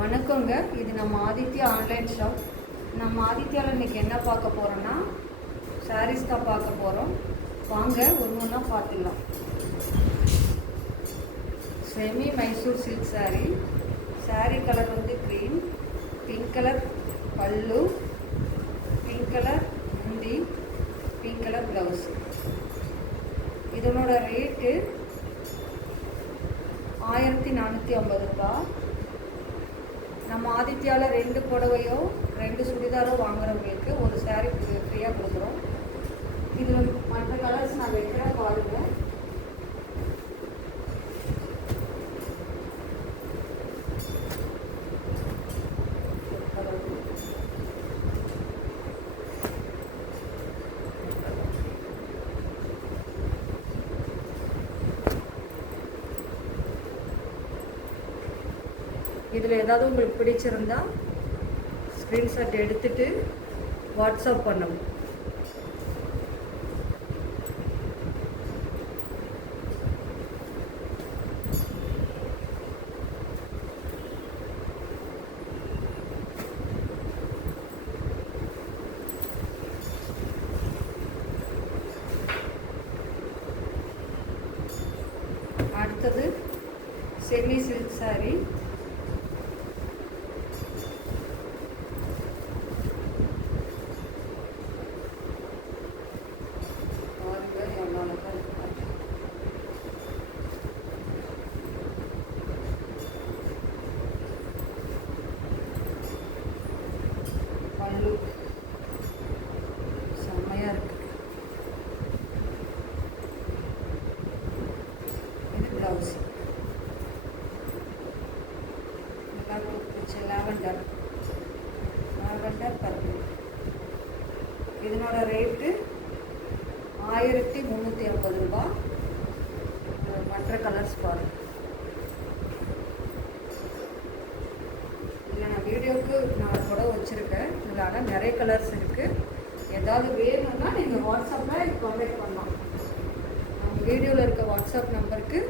வணக்கங்க. இது நம்ம ஆதித்யா ஆன்லைன் ஷாப். நம்ம ஆதித்யாவில் இன்றைக்கி என்ன பார்க்க போகிறோன்னா சாரீஸ் தான் பார்க்க போகிறோம். வாங்க ஒன்று ஒன்றா பார்த்துக்கலாம். Semi Mysore silk sari colour வந்து க்ரீன், பிங்க் கலர் பல்லு, பிங்க் கலர் முந்தி, பிங்க் கலர் ப்ளவுஸ். இதனோட ரேட்டு 1450 ரூபா. நம்ம ஆதித்யாவில் 2 புடவையோ 2 சுடிதாரோ வாங்குறவங்களுக்கு ஒரு சாரீ ஃப்ரீயாக கொடுக்குறோம். இதில் மற்ற கலர்ஸ் நான் வைக்கிறேன் பாருங்கள். இதில் ஏதாவது உங்களுக்கு பிடிச்சிருந்தா ஸ்க்ரீன்ஷாட் எடுத்துகிட்டு வாட்ஸ்அப் பண்ணணும். அடுத்தது செமி சில்க் சாரீ. பல்லு செம்மையாக இருக்கு. இது ப்ளவுஸ் எல்லாருக்கும் பிடிச்ச லாவெண்டர் பர்பிள். இதனோட ரேட்டு 1350 ரூபா. மற்ற கலர்ஸ் பாருங்கள். இதில் நான் வீடியோவுக்கு 4 புடவை வச்சுருக்கேன். இதில் ஆனால் நிறைய கலர்ஸ் இருக்குது. ஏதாவது வேணும்னா நீங்கள் வாட்ஸ்அப்பில் கான்டாக்ட் பண்ணலாம். நம்ம வீடியோவில் இருக்க வாட்ஸ்அப் நம்பருக்கு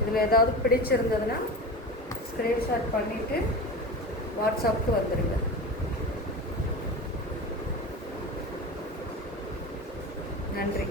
இதில் ஏதாவது பிடிச்சிருந்ததுன்னா ஸ்க்ரீன்ஷாட் பண்ணிவிட்டு வாட்ஸ்அப்புக்கு வந்துடுங்க. நன்றி.